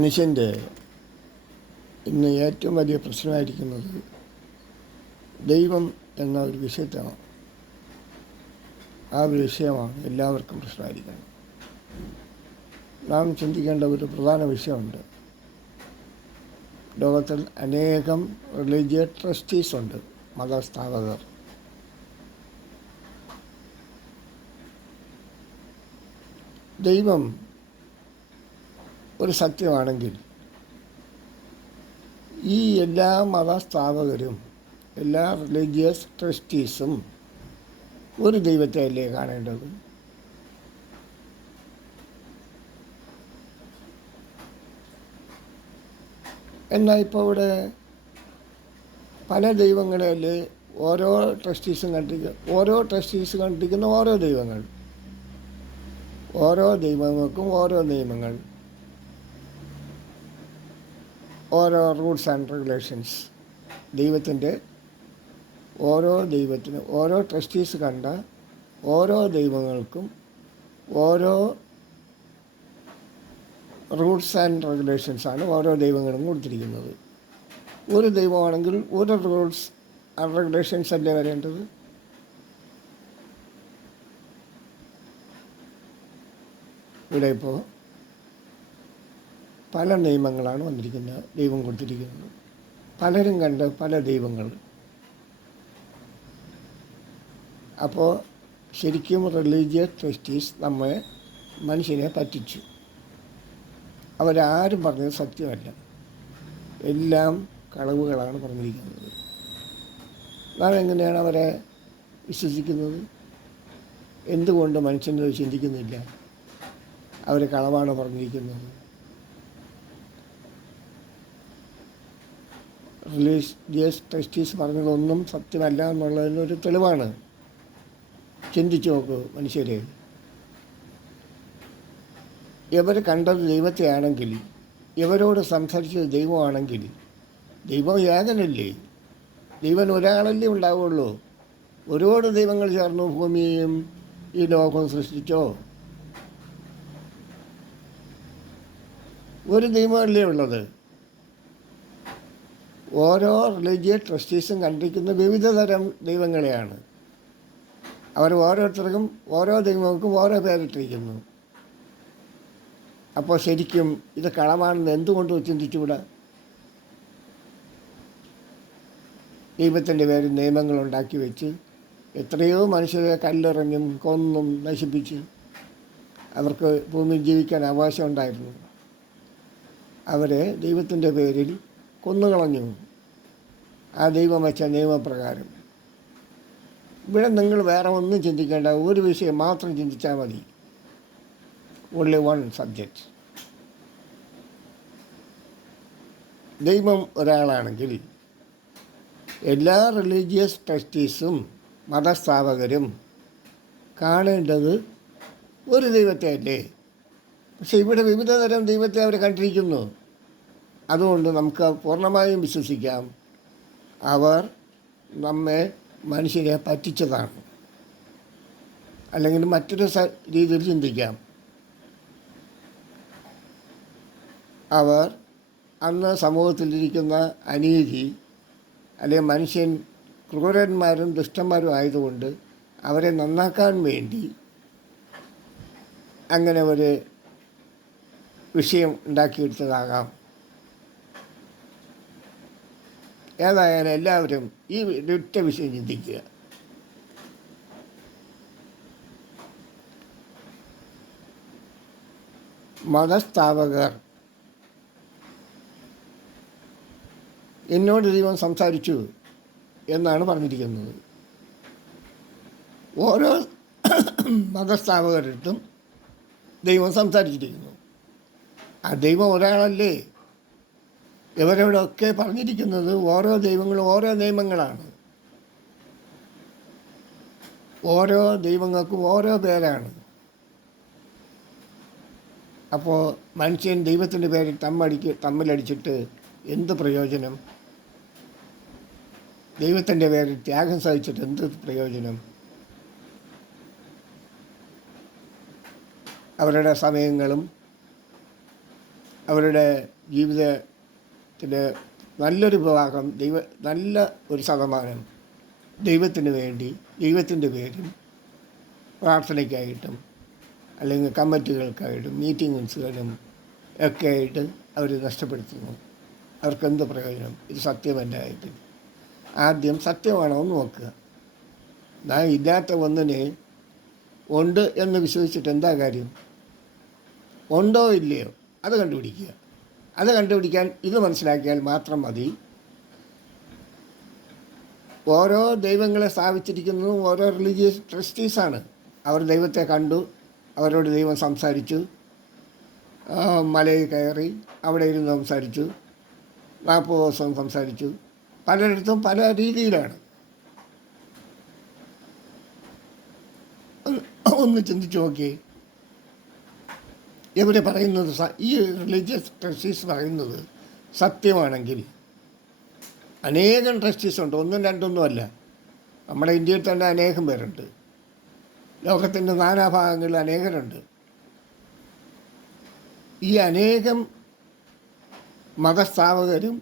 മനുഷ്യൻ്റെ ഇന്ന് ഏറ്റവും വലിയ പ്രശ്നമായിരിക്കുന്നത് ദൈവം എന്ന ഒരു വിഷയത്താണ്. ആ വിഷയമാണ് എല്ലാവർക്കും പ്രശ്നമായിരിക്കുന്നത്. നാം ചിന്തിക്കേണ്ട ഒരു പ്രധാന വിഷയമുണ്ട്. ലോകത്തിൽ അനേകം റിലീജിയസ് ട്രസ്റ്റീസ് ഉണ്ട്, മതസ്ഥാപകർ. ദൈവം ഒരു സത്യമാണെങ്കിൽ ഈ എല്ലാ മതസ്ഥാപകരും എല്ലാ റിലീജിയസ് ട്രസ്റ്റീസും ഒരു ദൈവത്തെ അല്ലേ കാണേണ്ടത്? എന്നാൽ ഇപ്പോൾ ഇവിടെ പല ദൈവങ്ങളല്ലേ ഓരോ ട്രസ്റ്റീസും കണ്ടിരിക്കുന്ന ഓരോ ദൈവങ്ങൾ, ഓരോ ദൈവങ്ങൾക്കും ഓരോ നിയമങ്ങൾ, ഓരോ റൂൾസ് ആൻഡ് റെഗുലേഷൻസ്. ഓരോ ട്രസ്റ്റീസ് കണ്ട ഓരോ ദൈവങ്ങൾക്കും ഓരോ റൂൾസ് ആൻഡ് റെഗുലേഷൻസാണ് ഓരോ ദൈവങ്ങളും കൊടുത്തിരിക്കുന്നത്. ഒരു ദൈവമാണെങ്കിൽ ഒരു റൂൾസ് ആൻഡ് റെഗുലേഷൻസ് അല്ലേ വരേണ്ടത്? ഇവിടെ ഇപ്പോൾ പല നിയമങ്ങളാണ് വന്നിരിക്കുന്നത്, ദൈവം കൊടുത്തിരിക്കുന്നത്. പലരും കണ്ട് പല ദൈവങ്ങൾ. അപ്പോൾ ശരിക്കും റിലീജിയസ് ട്രസ്റ്റീസ് മനുഷ്യനെ പറ്റിച്ചു. അവരാരും പറഞ്ഞത് സത്യമല്ല, എല്ലാം കളവുകളാണ് പറഞ്ഞിരിക്കുന്നത്. നാം എങ്ങനെയാണ് അവരെ വിശ്വസിക്കുന്നത്? എന്തുകൊണ്ട് മനുഷ്യനത് ചിന്തിക്കുന്നില്ല? അവർ കളവാണ് പറഞ്ഞിരിക്കുന്നത്. റിലീജിയസ് ട്രസ്റ്റീസ് പറഞ്ഞതൊന്നും സത്യമല്ല എന്നുള്ളതിനൊരു തെളിവാണ്. ചിന്തിച്ചു നോക്കൂ മനുഷ്യരെ. ഇവർ കണ്ടത് ദൈവത്തെയാണെങ്കിൽ, ഇവരോട് സംസാരിച്ചത് ദൈവമാണെങ്കിൽ, ദൈവം ഏകനല്ലേ? ദൈവം ഒരാളല്ലേ ഉണ്ടാവുള്ളൂ? ഒരുപാട് ദൈവങ്ങൾ ചേർന്നു ഭൂമിയെയും ഈ ലോകവും സൃഷ്ടിച്ചോ? ഒരു ദൈവമല്ലേ ഉള്ളത്? ഓരോ റിലീജിയസ് ട്രസ്റ്റീസും കണ്ടിരിക്കുന്ന വിവിധ തരം ദൈവങ്ങളെയാണ്. അവർ ഓരോരുത്തർക്കും ഓരോ ദൈവങ്ങൾക്കും ഓരോ പേരിട്ടിരിക്കുന്നു. അപ്പോൾ ശരിക്കും ഇത് കളമാണെന്ന് എന്തുകൊണ്ട് ചിന്തിച്ചുകൂടാ? ദൈവത്തിൻ്റെ പേരിൽ നിയമങ്ങളുണ്ടാക്കി വെച്ച് എത്രയോ മനുഷ്യരെ കല്ലെറിഞ്ഞും കൊന്നും നശിപ്പിച്ച് അവർക്ക് ഭൂമിയിൽ ജീവിക്കാൻ അവകാശം ഉണ്ടായിരുന്നു. അവരെ ദൈവത്തിൻ്റെ പേരിൽ കൊന്നുകളഞ്ഞു, ആ ദൈവം വെച്ച നിയമപ്രകാരം. ഇവിടെ നിങ്ങൾ വേറെ ഒന്നും ചിന്തിക്കേണ്ട, ഒരു വിഷയം മാത്രം ചിന്തിച്ചാൽ മതി. Only one subject. ദൈവം ഒരാളാണെങ്കിൽ എല്ലാ റിലീജിയസ് ട്രസ്റ്റീസും മതസ്ഥാപകരും കാണേണ്ടത് ഒരു ദൈവത്തെ അല്ലേ? പക്ഷെ ഇവിടെ വിവിധ തരം ദൈവത്തെ അവർ കണ്ടിരിക്കുന്നു. അതുകൊണ്ട് നമുക്ക് പൂർണ്ണമായും വിശ്വസിക്കാം, അവർ മനുഷ്യരെ പറ്റിച്ചതാണ്. അല്ലെങ്കിൽ മറ്റൊരു രീതിയിൽ ചിന്തിക്കാം, അവർ അന്ന് സമൂഹത്തിലിരിക്കുന്ന അനീതി, അല്ലെങ്കിൽ മനുഷ്യൻ ക്രൂരന്മാരും ദുഷ്ടന്മാരും ആയതുകൊണ്ട് അവരെ നന്നാക്കാൻ വേണ്ടി അങ്ങനെ ഒരു വിഷയം ഉണ്ടാക്കിയെടുത്തതാകാം. ഏതായാലും എല്ലാവരും ഈ ഒറ്റ വിഷയം ചിന്തിക്കുക. മതസ്ഥാപകർ എന്നോട് ദൈവം സംസാരിച്ചു എന്നാണ് പറഞ്ഞിരിക്കുന്നത്. ഓരോ മതസ്ഥാപകരടുത്തും ദൈവം സംസാരിച്ചിരിക്കുന്നു. ആ ദൈവം ഒരാളല്ലേ? ഇവരോടൊക്കെ പറഞ്ഞിരിക്കുന്നത് ഓരോ ദൈവങ്ങളും ഓരോ നിയമങ്ങളാണ്. ഓരോ ദൈവങ്ങൾക്കും ഓരോ പേരാണ്. അപ്പോൾ മനുഷ്യൻ ദൈവത്തിൻ്റെ പേരിൽ തമ്മിലടിച്ചിട്ട് എന്ത് പ്രയോജനം? ദൈവത്തിൻ്റെ പേരിൽ ത്യാഗം സഹിച്ചിട്ട് എന്ത് പ്രയോജനം? അവരുടെ സമയങ്ങളും അവരുടെ ജീവിതത്തിൽ നല്ലൊരു ഭാഗം നല്ല ഒരു ശതമാനം ദൈവത്തിന് വേണ്ടി ദൈവത്തിൻ്റെ പേരിൽ പ്രാർത്ഥനയ്ക്കായിട്ടും അല്ലെങ്കിൽ കമ്മിറ്റികൾക്കായിട്ടും മീറ്റിങ്സിനും ഒക്കെ ആയിട്ട് അവർ നഷ്ടപ്പെടുത്തുന്നു. അവർക്കെന്ത് പ്രയോജനം? ഇത് സത്യമല്ലായിട്ട് ആദ്യം സത്യമാണോ എന്ന് നോക്കുക. ഞാൻ ഇല്ലാത്ത ഒന്നിനെ ഉണ്ട് എന്ന് വിശ്വസിച്ചിട്ട് എന്താ കാര്യം? ഉണ്ടോ ഇല്ലയോ അത് കണ്ടുപിടിക്കുക. അത് കണ്ടുപിടിക്കാൻ ഇത് മനസ്സിലാക്കിയാൽ മാത്രം മതി. ഓരോ ദൈവങ്ങളെ സ്ഥാപിച്ചിരിക്കുന്നതും ഓരോ റിലീജിയസ് ട്രസ്റ്റീസാണ്. അവർ ദൈവത്തെ കണ്ടു, അവരോട് ദൈവം സംസാരിച്ചു, മലയിൽ കയറി അവിടെ ഇരുന്ന് സംസാരിച്ചു, 40 ദിവസം സംസാരിച്ചു. പലയിടത്തും പല രീതിയിലാണ്. ഒന്ന് ചിന്തിച്ച് നോക്കിയേ. ഇവർ പറയുന്നത് ഈ റിലീജിയസ് ട്രസ്റ്റീസ് പറയുന്നത് സത്യമാണെങ്കിൽ അനേകം ട്രസ്റ്റീസുണ്ട്, ഒന്നും രണ്ടൊന്നും അല്ല. നമ്മുടെ ഇന്ത്യയിൽ തന്നെ അനേകം പേരുണ്ട്, ലോകത്തിൻ്റെ നാനാഭാഗങ്ങളിൽ അനേകരുണ്ട്. ഈ അനേകം മതസ്ഥാപകരും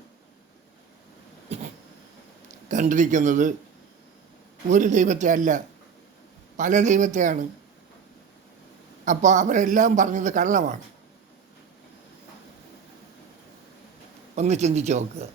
കണ്ടിരിക്കുന്നത് ഒരു ദൈവത്തെ അല്ല, പല ദൈവത്തെയാണ്. അപ്പോൾ അവരെല്ലാം പറഞ്ഞത് കള്ളമാണ്. ഒന്ന് ചിന്തിച്ച് നോക്കുക.